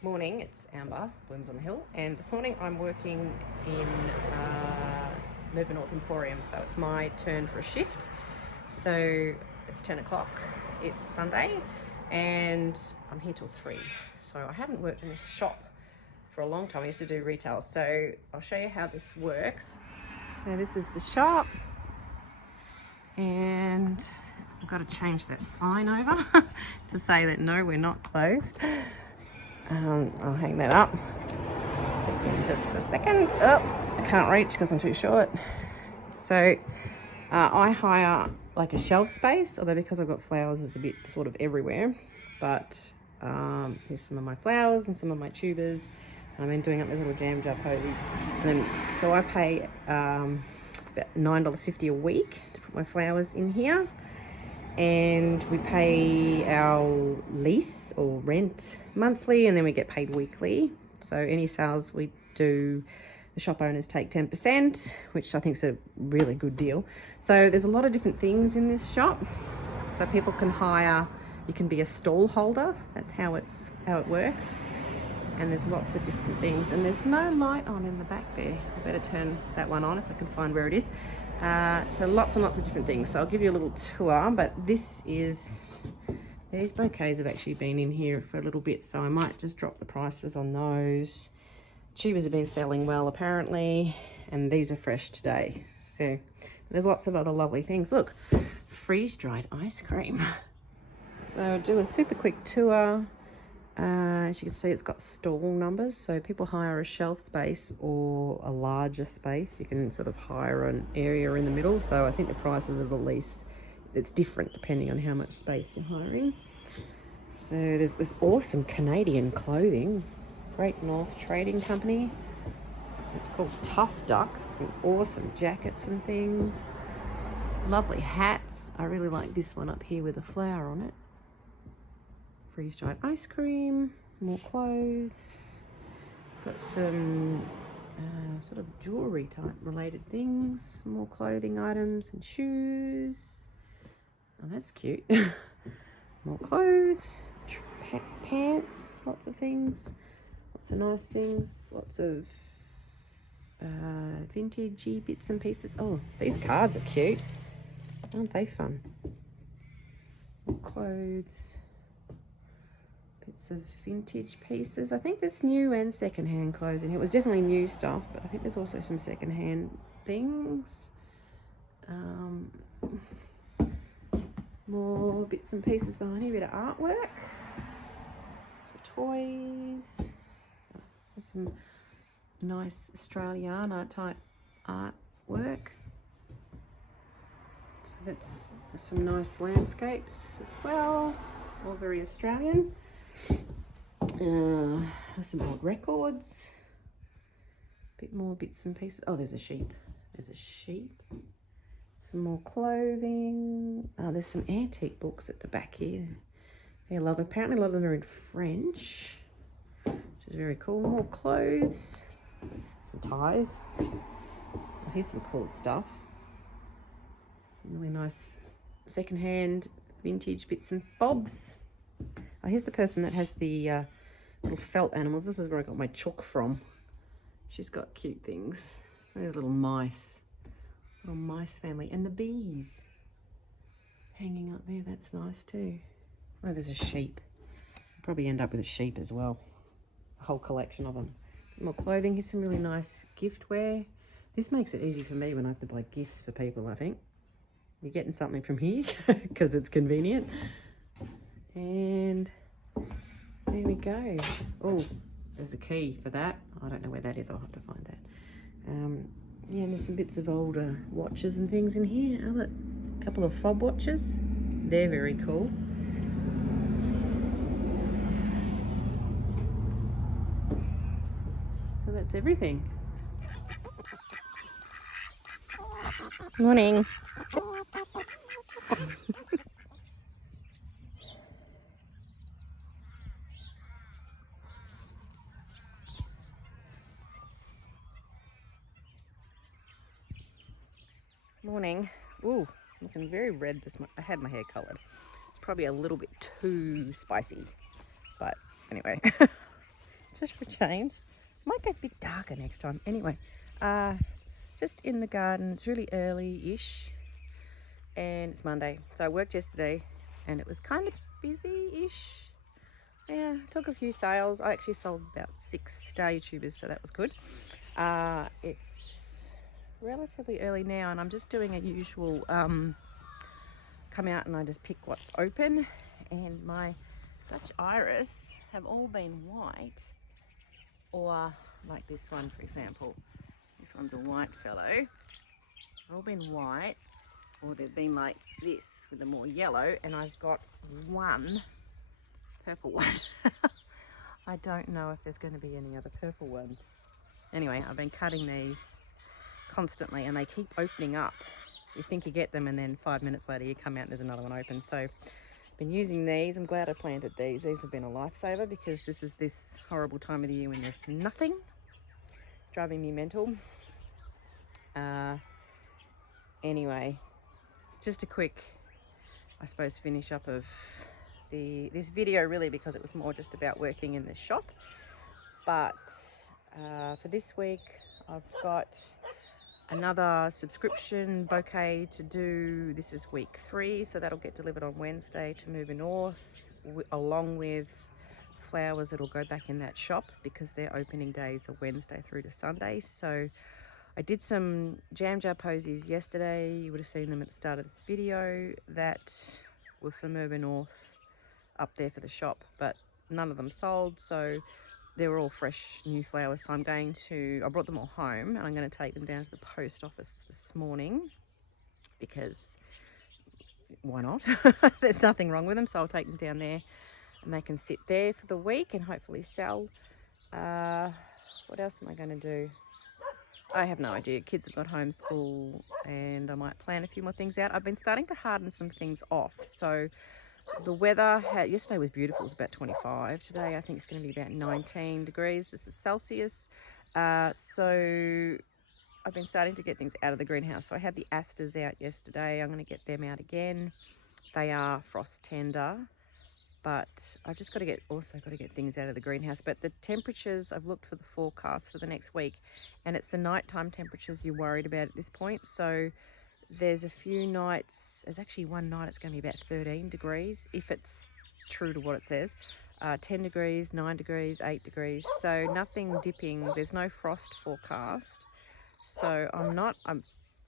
Morning, it's Amber, Blooms on the Hill, and this morning I'm working in Mirboo North Emporium, so it's my turn for a shift. So it's 10 o'clock, it's Sunday, and I'm here till 3. So I haven't worked in a shop for a long time. I used to do retail, so I'll show you how this works. So this is the shop, and I've got to change that sign over to say that no, we're not closed. I'll hang that up in just a second. Oh, I can't reach because I'm too short. So I hire like a shelf space, although because I've got flowers it's a bit sort of everywhere. But here's some of my flowers and some of my tubers. I've been doing up these little jam jar posies. And then, so I pay, it's about $9.50 a week to put my flowers in here. And we pay our lease or rent monthly, and then we get paid weekly. So any sales we do, the shop owners take 10%, which I think is a really good deal. So there's a lot of different things in this shop. So people can hire, you can be a stall holder. That's how it works. And there's lots of different things. And there's no light on in the back there. I better turn that one on if I can find where it is. So lots and lots of different things. So I'll give you a little tour, but this is, these bouquets have actually been in here for a little bit, so I might just drop the prices on those. Tubers have been selling well apparently, and these are fresh today. So there's lots of other lovely things. Look, freeze-dried ice cream. So I'll do a super quick tour. As you can see, it's got stall numbers, so people hire a shelf space or a larger space. You can sort of hire an area in the middle, so I think the prices of the lease, it's different depending on how much space you're hiring. So there's this awesome Canadian clothing, Great North Trading Company. It's called Tough Duck. Some awesome jackets and things. Lovely hats. I really like this one up here with a flower on it. Freeze-dried ice cream, more clothes. Got some sort of jewelry type related things, more clothing items and shoes. Oh, that's cute. More clothes, pants, lots of things, lots of nice things, lots of vintagey bits and pieces. Oh, these cards are cute. Aren't they fun? More clothes. Bits of vintage pieces. I think there's new and secondhand clothes in here. It was definitely new stuff, but I think there's also some secondhand things. More bits and pieces behind here. A bit of artwork. Some toys. So some nice Australiana type artwork. So that's some nice landscapes as well. All very Australian. Some old records, bit more bits and pieces. Oh, there's a sheep. There's a sheep. Some more clothing. Oh, there's some antique books at the back here. They love. Apparently, a lot of them are in French, which is very cool. More clothes. Some ties. Oh, here's some cool stuff. Some really nice secondhand vintage bits and bobs. Oh, here's the person that has the little felt animals. This is where I got my chook from. She's got cute things. There's little mice. Little mice family. And the bees hanging up there. That's nice too. Oh, there's a sheep. I'll probably end up with a sheep as well. A whole collection of them. More clothing. Here's some really nice giftware. This makes it easy for me when I have to buy gifts for people, I think. You're getting something from here because it's convenient. And there we go. Oh, there's a key for that. I don't know where that is. I'll have to find that. Yeah, and there's some bits of older watches and things in here. Oh, look, a couple of fob watches. They're very cool. So that's everything. Morning. Morning. Ooh, looking very red this morning. I had my hair coloured. It's probably a little bit too spicy, but anyway. just for change. Might go a bit darker next time. Anyway, just in the garden. It's really early-ish, and it's Monday. So I worked yesterday, and it was kind of busy-ish. Yeah, took a few sales. I actually sold about 6 star tubers, so that was good. It's relatively early now, and I'm just doing a usual come out and I just pick what's open. And my Dutch iris have all been white, or like this one, for example. This one's a white fellow. They've all been white, or they've been like this with a more yellow, and I've got one purple one. I don't know if there's going to be any other purple ones. Anyway, I've been cutting these constantly, and they keep opening up. You think you get them, and then 5 minutes later you come out and there's another one open. So I've been using these. I'm glad I planted these. These have been a lifesaver, because this is this horrible time of the year when there's nothing. It's driving me mental. Anyway, it's just a quick, I suppose, finish up of this video, really, because it was more just about working in the shop. But for this week, I've got another subscription bouquet to do. This is week 3, so that'll get delivered on Wednesday to Mirboo North, along with flowers that'll go back in that shop, because their opening days are Wednesday through to Sunday. So I did some jam jar posies yesterday. You would have seen them at the start of this video, that were for Mirboo North up there for the shop, but none of them sold, so they were all fresh new flowers. So I brought them all home, and I'm going to take them down to the post office this morning, because why not? There's nothing wrong with them, so I'll take them down there and they can sit there for the week and hopefully sell. What else am I going to do? I have no idea. Kids have got homeschool, and I might plan a few more things out. I've been starting to harden some things off. So the weather, yesterday was beautiful. It was about 25. Today I think it's going to be about 19 degrees. This is Celsius. So I've been starting to get things out of the greenhouse. So I had the asters out yesterday. I'm going to get them out again. They are frost tender, but I've just got to get things out of the greenhouse. But the temperatures, I've looked for the forecast for the next week, and it's the nighttime temperatures you're worried about at this point. So there's a few nights, there's actually one night it's going to be about 13 degrees, if it's true to what it says. 10 degrees, 9 degrees, 8 degrees, so nothing dipping. There's no frost forecast. So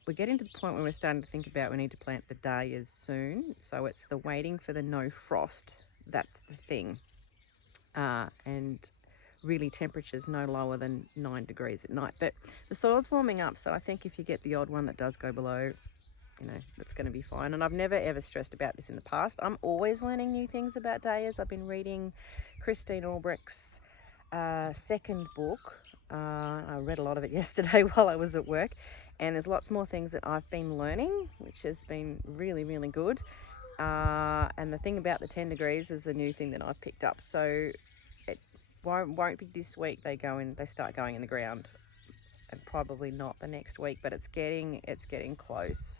we're getting to the point where we're starting to think about we need to plant the dahlias soon. So it's the waiting for the no frost. That's the thing. And really temperatures no lower than 9 degrees at night. But the soil's warming up, so I think if you get the odd one that does go below, that's going to be fine. And I've never ever stressed about this in the past. I'm always learning new things about dahlias. I've been reading Christine Albrecht's second book. I read a lot of it yesterday while I was at work, and there's lots more things that I've been learning, which has been really, really good. And the thing about the 10 degrees is the new thing that I've picked up. So it won't be this week they start going in the ground, and probably not the next week, but it's getting close.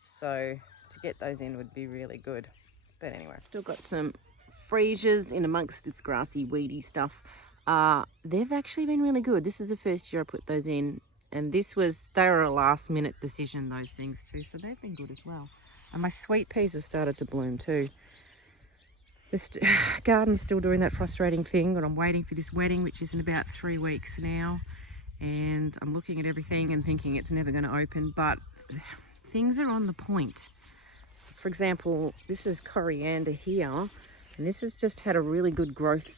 So to get those in would be really good. But anyway, still got some freesias in amongst this grassy, weedy stuff. They've actually been really good. This is the first year I put those in, and they were a last minute decision, those things too, so they've been good as well. And my sweet peas have started to bloom too. This garden's still doing that frustrating thing, but I'm waiting for this wedding, which is in about 3 weeks now, and I'm looking at everything and thinking it's never going to open, but things are on the point. For example, this is coriander here, and this has just had a really good growth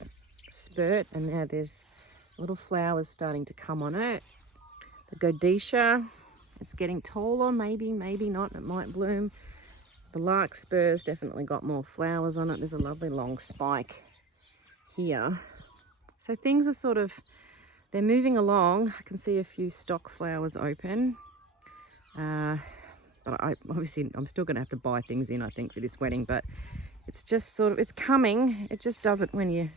spurt, and now there's little flowers starting to come on it. The Godetia, it's getting taller, maybe not, it might bloom. The larkspur's definitely got more flowers on it. There's a lovely long spike here. So things are they're moving along. I can see a few stock flowers open. But I'm still going to have to buy things in, I think, for this wedding. But it's just it's coming. It just doesn't, when you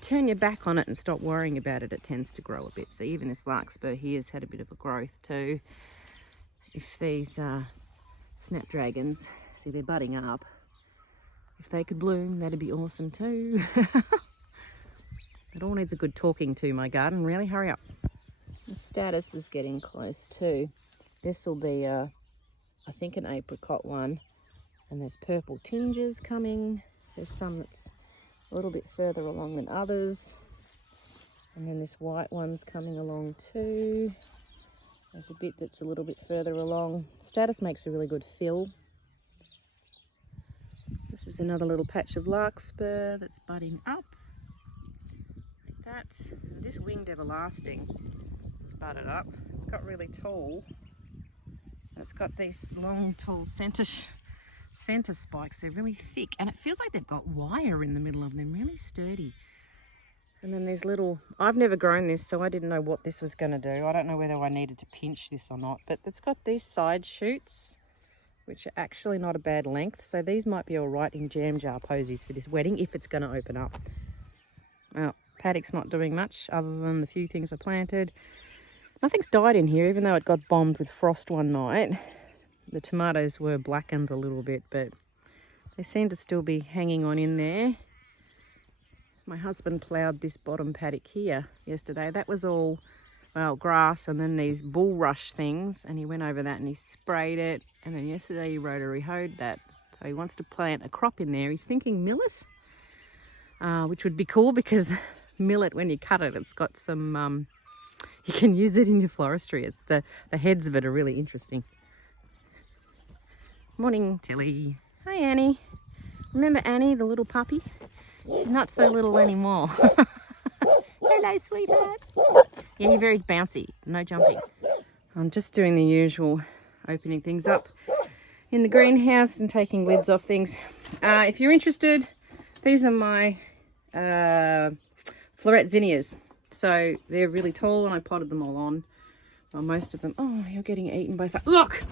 turn your back on it and stop worrying about it, it tends to grow a bit. So even this larkspur here has had a bit of a growth too. If these snapdragons, see they're budding up, if they could bloom, that'd be awesome too. It all needs a good talking to, my garden. Really, hurry up. The status is getting close too. This will be, I think, an apricot one. And there's purple tinges coming. There's some that's a little bit further along than others. And then this white one's coming along too. There's a bit that's a little bit further along. Status makes a really good fill. This is another little patch of larkspur that's budding up. Like that. This winged everlasting is budded up. It's got really tall. And it's got these long, tall centre spikes. They're really thick. And it feels like they've got wire in the middle of them. Really sturdy. And then there's little, I've never grown this, so I didn't know what this was going to do. I don't know whether I needed to pinch this or not, but it's got these side shoots, which are actually not a bad length. So these might be all right in jam jar posies for this wedding, if it's going to open up. Well, paddock's not doing much other than the few things I planted. Nothing's died in here, even though it got bombed with frost one night. The tomatoes were blackened a little bit, but they seem to still be hanging on in there. My husband ploughed this bottom paddock here yesterday. That was all, well, grass and then these bulrush things, and he went over that and he sprayed it. And then yesterday he rotary hoed that. So he wants to plant a crop in there. He's thinking millet, which would be cool because millet, when you cut it, it's got some, you can use it in your floristry. It's the heads of it are really interesting. Morning, Tilly. Hi, Annie. Remember Annie, the little puppy? She's not so little anymore. Hello, sweetheart. Yeah, you're very bouncy. No jumping. I'm just doing the usual, opening things up in the greenhouse and taking lids off things. If you're interested, these are my floret zinnias. So they're really tall and I potted them all on. Well, most of them. Oh, you're getting eaten by some. Look!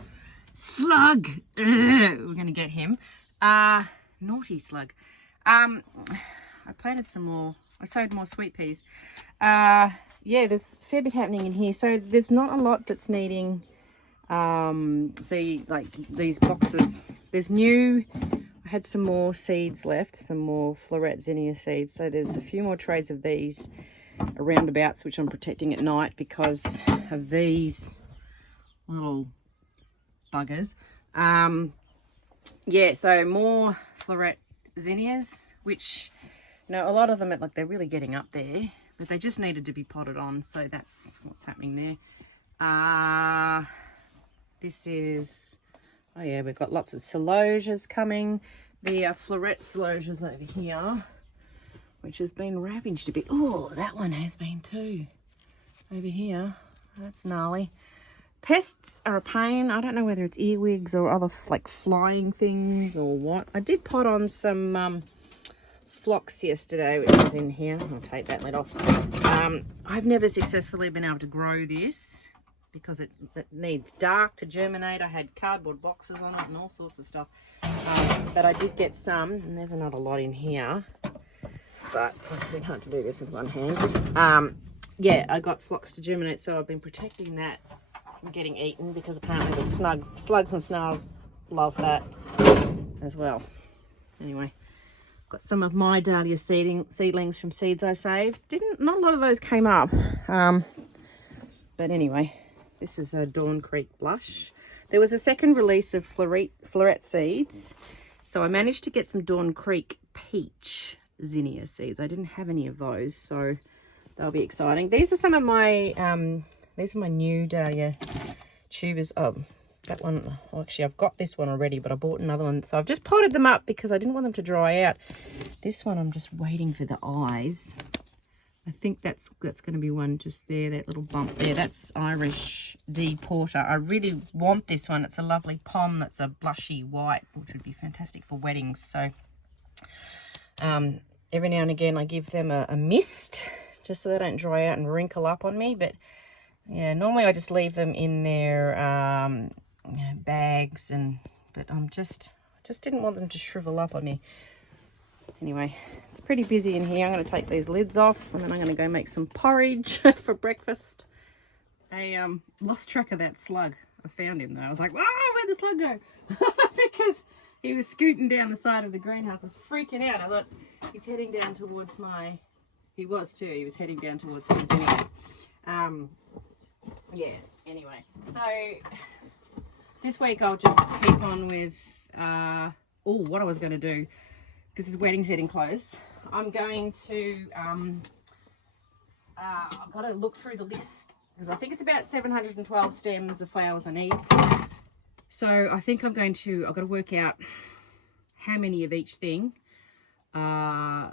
Slug! Ugh, we're going to get him. Naughty slug. I planted some more. I sowed more sweet peas. Yeah, there's a fair bit happening in here. So there's not a lot that's needing, see, like these boxes. There's new, I had some more seeds left, some more floret zinnia seeds. So there's a few more trays of these roundabouts, which I'm protecting at night because of these little buggers. Yeah, so more floret zinnias, which, you know, a lot of them, like, they're really getting up there, but they just needed to be potted on, so that's what's happening there. This is, oh yeah, we've got lots of celosias coming. The floret celosias over here, which has been ravaged a bit. Oh, that one has been too. Over here, that's gnarly. Pests are a pain. I don't know whether it's earwigs or other like flying things or what. I did pot on some phlox yesterday, which was in here. I'll take that lid off. I've never successfully been able to grow this because it needs dark to germinate. I had cardboard boxes on it and all sorts of stuff. But I did get some, and there's another lot in here. But it's been hard to do this with one hand. Yeah, I got phlox to germinate, so I've been protecting that from getting eaten because apparently the slugs and snails love that as well. Anyway, got some of my dahlia seedlings from seeds I saved. Not a lot of those came up. But anyway, this is a Dawn Creek Blush. There was a second release of floret seeds, so I managed to get some Dawn Creek Peach zinnia seeds. I didn't have any of those, so they'll be exciting. These are some of my these are my new dahlia tubers. Oh, that one, well, actually I've got this one already, but I bought another one, so I've just potted them up because I didn't want them to dry out. This one I'm just waiting for the eyes. I think that's going to be one just there, that little bump there. That's Irish D Porter. I really want this one. It's a lovely pom that's a blushy white, which would be fantastic for weddings. So every now and again I give them a mist just so they don't dry out and wrinkle up on me. But yeah, normally I just leave them in their bags, but I just didn't want them to shrivel up on me. Anyway, it's pretty busy in here. I'm going to take these lids off and then I'm going to go make some porridge for breakfast. I lost track of that slug. I found him though. I was like, "Whoa, where'd the slug go?" Because he was scooting down the side of the greenhouse. I was freaking out. I thought he's heading down towards my He was too. He was heading down towards hers anyways. Yeah, anyway. So this week I'll just keep on with, what I was going to do, because his wedding's getting close. I'm going to, I've got to look through the list, because I think it's about 712 stems of flowers I need. So I think I've got to work out how many of each thing.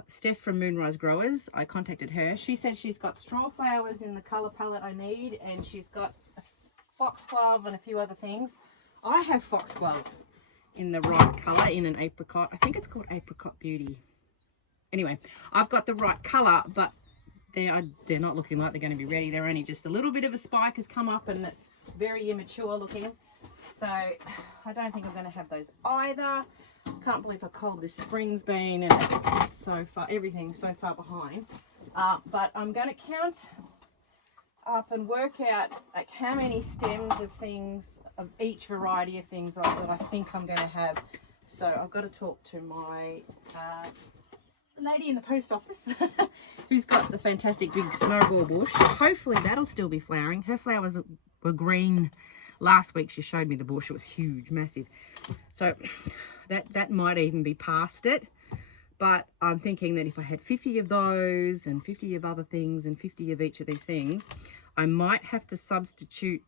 Steph from Moonrise Growers, I contacted her. She said she's got straw flowers in the colour palette I need, and she's got a foxglove and a few other things. I have foxglove in the right colour, in an apricot. I think it's called Apricot Beauty. Anyway, I've got the right colour, but they're not looking like they're going to be ready. They're only just a little bit of a spike has come up, and it's very immature looking. So I don't think I'm going to have those either. Can't believe how cold this spring's been, and it's so far, everything's so far behind. But I'm going to count up and work out like how many stems of things, of each variety of things that I think I'm going to have. So I've got to talk to my lady in the post office who's got the fantastic big snowball bush. Hopefully that'll still be flowering. Her flowers were green last week. She showed me the bush. It was huge, massive. So that might even be past it, but I'm thinking that if I had 50 of those and 50 of other things and 50 of each of these things, I might have to substitute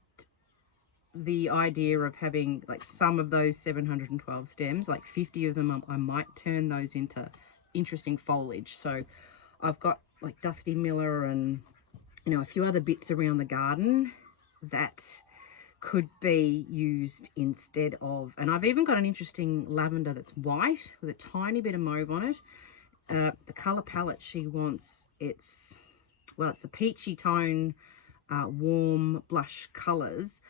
the idea of having like some of those 712 stems, like 50 of them, I might turn those into interesting foliage. So I've got like Dusty Miller and, you know, a few other bits around the garden that could be used instead of, and I've even got an interesting lavender that's white with a tiny bit of mauve on it. The color palette she wants, it's the peachy tone, warm blush colors,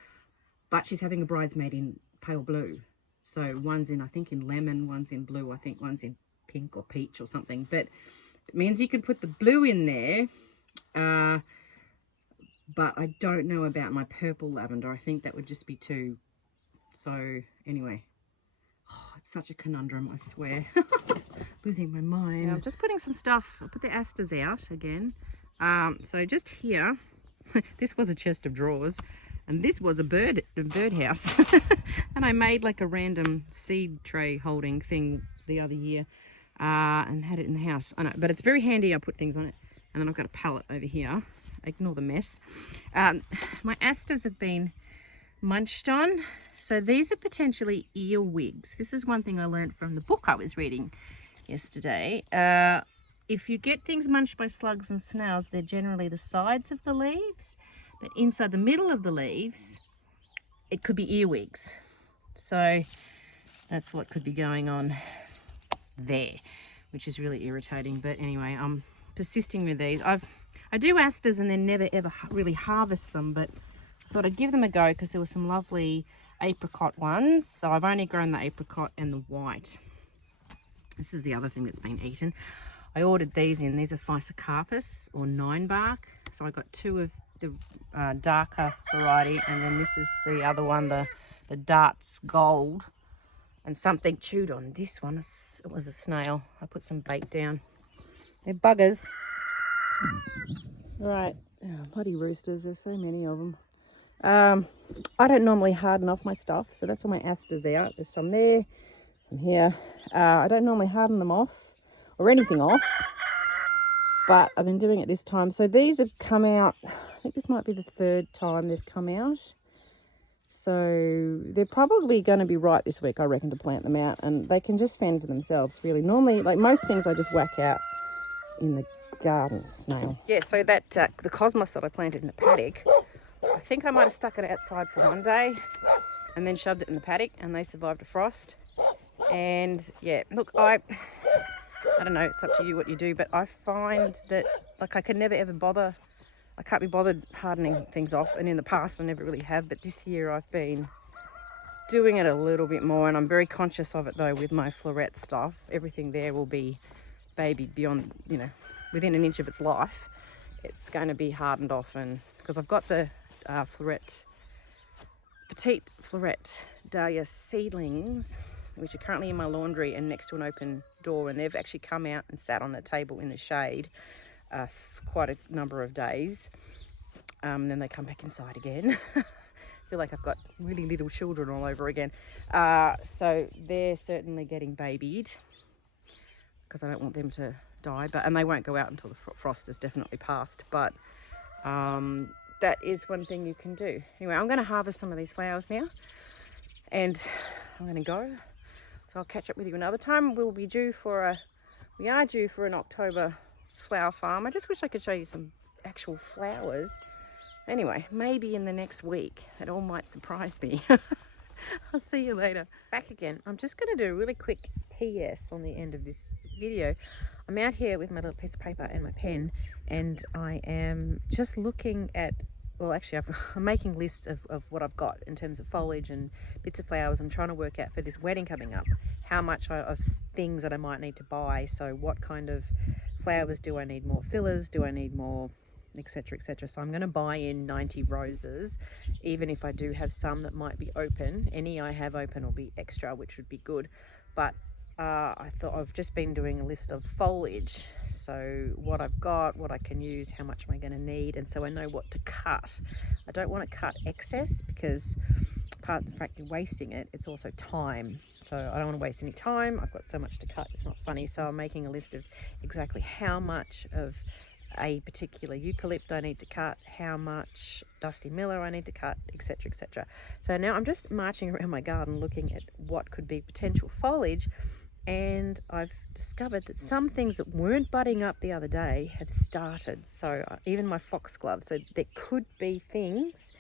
but she's having a bridesmaid in pale blue. So one's in, I think, in lemon, one's in blue, I think one's in pink or peach or something. But it means you can put the blue in there, but I don't know about my purple lavender. I think that would just be too. So anyway, it's such a conundrum, I swear. Losing my mind. I'm just putting some stuff. I put the asters out again. So just here, this was a chest of drawers, and this was a birdhouse. And I made like a random seed tray holding thing the other year, and had it in the house. I know, but it's very handy. I put things on it, and then I've got a pallet over here. Ignore the mess. My asters have been munched on. So these are potentially earwigs. This is one thing I learned from the book I was reading yesterday. If you get things munched by slugs and snails, they're generally the sides of the leaves, but inside the middle of the leaves, it could be earwigs. So that's what could be going on there, which is really irritating. But anyway, I'm persisting with these. I do asters and then never ever really harvest them, but I thought I'd give them a go because there were some lovely apricot ones. So I've only grown the apricot and the white. This is the other thing that's been eaten. I ordered these in. These are Physocarpus or 9-bark. So I got two of the darker variety, and then this is the other one, the Darts Gold. And something chewed on this one. It was a snail. I put some bait down. They're buggers. Right, bloody roosters, there's so many of them. I don't normally harden off my stuff, so that's all my asters out. There's some there, some here. I don't normally harden them off or anything off, but I've been doing it this time. So these have come out, I think this might be the third time they've come out. So they're probably going to be right this week, I reckon, to plant them out, and they can just fend for themselves, really. Normally, like most things, I just whack out in the garden. Snail. Yeah, so that the cosmos that I planted in the paddock, I think I might have stuck it outside for one day and then shoved it in the paddock, and they survived a frost. And yeah, look, I don't know, it's up to you what you do, but I find that like I can never ever bother. I can't be bothered hardening things off, and in the past I never really have, but this year I've been doing it a little bit more, and I'm very conscious of it though with my floret stuff. Everything there will be babied beyond, you know, within an inch of its life. It's going to be hardened off, and because I've got the petite floret dahlia seedlings, which are currently in my laundry and next to an open door, and they've actually come out and sat on the table in the shade. quite a number of days. Then they come back inside again. I feel like I've got really little children all over again. So they're certainly getting babied because I don't want them to die. And they won't go out until the frost is definitely passed. But that is one thing you can do. Anyway, I'm going to harvest some of these flowers now, and I'm going to go. So I'll catch up with you another time. We are due for an October flower farm. I just wish I could show you some actual flowers. Anyway, maybe in the next week. It all might surprise me. I'll see you later. Back again. I'm just going to do a really quick PS on the end of this video. I'm out here with my little piece of paper and my pen, and I am just looking at, well, actually I'm making lists of what I've got in terms of foliage and bits of flowers. I'm trying to work out for this wedding coming up how much of things that I might need to buy. So what kind of flowers do I need? More fillers? Do I need more, etc, etc. So I'm going to buy in 90 roses, even if I do have some that might be open. Any I have open will be extra, which would be good. But I thought, I've just been doing a list of foliage, so what I've got, what I can use, how much am I going to need, and so I know what to cut. I don't want to cut excess, because apart from the fact you're wasting it, it's also time. So I don't want to waste any time. I've got so much to cut, it's not funny. So I'm making a list of exactly how much of a particular eucalypt I need to cut, how much dusty miller I need to cut, etc, etc. So now I'm just marching around my garden looking at what could be potential foliage, and I've discovered that some things that weren't budding up the other day have started. So even my foxglove, so there could be things.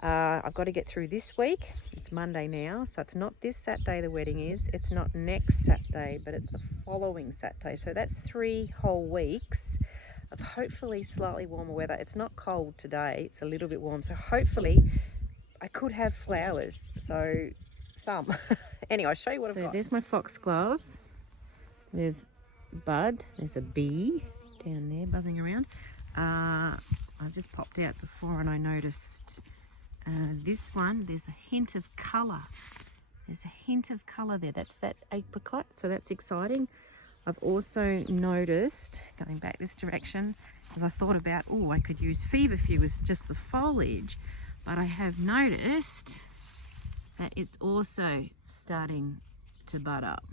I've got to get through this week. It's Monday now, so it's not this Saturday the wedding is, it's not next Saturday, but it's the following Saturday. So that's 3 whole weeks of hopefully slightly warmer weather. It's not cold today, it's a little bit warm, so hopefully I could have flowers. So some. Anyway, I'll show you what I've got. So there's my foxglove with bud. There's a bee down there buzzing around. I've just popped out before and I noticed this one, there's a hint of colour. There's a hint of colour there. That's that apricot, so that's exciting. I've also noticed, going back this direction, as I thought about, oh, I could use feverfew as just the foliage, but I have noticed that it's also starting to bud up.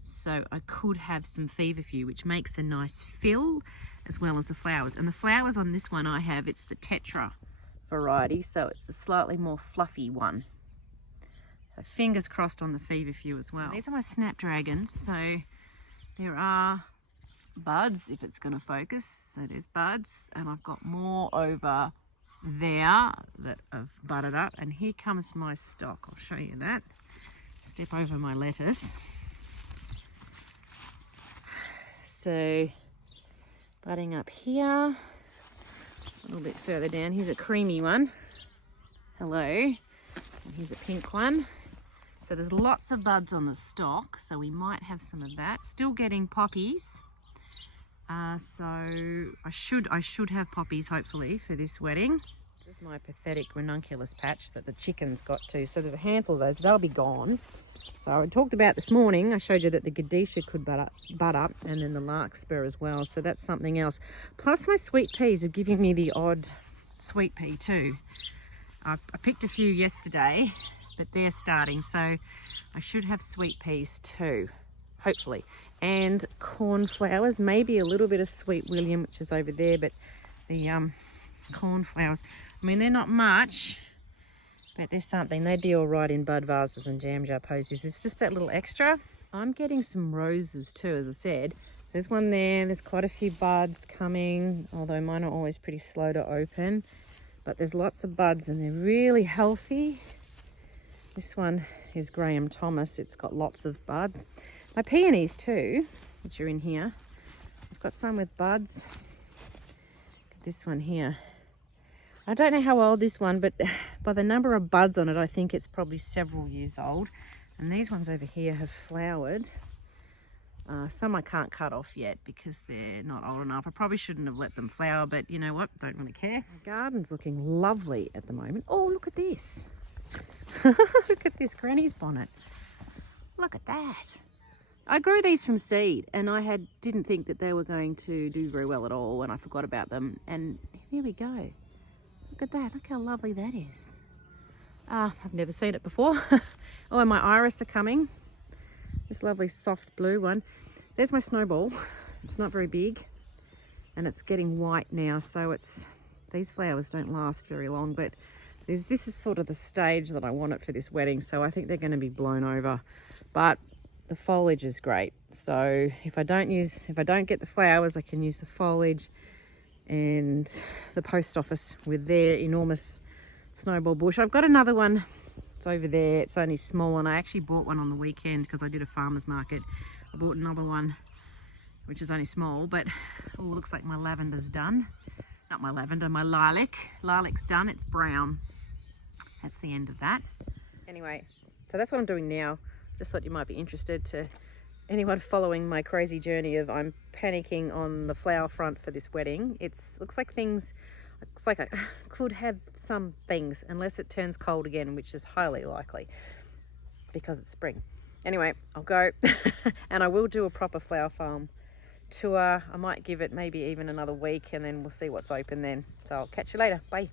So I could have some feverfew, which makes a nice fill, as well as the flowers. And the flowers on this one I have, it's the tetra variety, so it's a slightly more fluffy one. So fingers crossed on the feverfew as well. These are my snapdragons, so there are buds, if it's going to focus. So there's buds, and I've got more over there that have budded up. And here comes my stock. I'll show you that. Step over my lettuce. So budding up here, a little bit further down. Here's a creamy one. Hello. And here's a pink one. So there's lots of buds on the stalk, so we might have some of that. Still getting poppies. So I should have poppies hopefully for this wedding. This is my pathetic ranunculus patch that the chickens got to. So there's a handful of those. They'll be gone. So I talked about this morning, I showed you that the gadisha could bud up, and then the larkspur as well. So that's something else. Plus my sweet peas are giving me the odd sweet pea too. I picked a few yesterday, but they're starting, so I should have sweet peas too, hopefully. And cornflowers, maybe a little bit of sweet William, which is over there, but the cornflowers, I mean, they're not much, but there's something. They'd be all right in bud vases and jam jar posies. It's just that little extra. I'm getting some roses too, as I said. There's one there, there's quite a few buds coming, although mine are always pretty slow to open. But there's lots of buds and they're really healthy. This one is Graham Thomas. It's got lots of buds. My peonies too, which are in here. I've got some with buds. This one here. I don't know how old this one, but by the number of buds on it, I think it's probably several years old. And these ones over here have flowered. Some I can't cut off yet because they're not old enough. I probably shouldn't have let them flower, but you know what? Don't really care. The garden's looking lovely at the moment. Oh, look at this. Look at this granny's bonnet. Look at that. I grew these from seed, and I didn't think that they were going to do very well at all, and I forgot about them. And here we go. Look at that. Look how lovely that is. I've never seen it before. Oh, and my iris are coming. This lovely soft blue one. There's my snowball. It's not very big, and it's getting white now, so these flowers don't last very long, but this is sort of the stage that I want it for this wedding, so I think they're going to be blown over. But the foliage is great, so if I don't get the flowers, I can use the foliage and the post office with their enormous snowball bush. I've got another one. It's over there. It's only small, and I actually bought one on the weekend because I did a farmer's market. I bought another one which is only small, but oh, looks like my lavender's done. Not my lavender, my lilac. Lilac's done. It's brown. That's the end of that. Anyway, so that's what I'm doing now. Just thought you might be interested, to anyone following my crazy journey of I'm panicking on the flower front for this wedding. Looks like I could have some things, unless it turns cold again, which is highly likely because it's spring. Anyway, I'll go and I will do a proper flower farm tour. I might give it maybe even another week, and then we'll see what's open then. So I'll catch you later. Bye.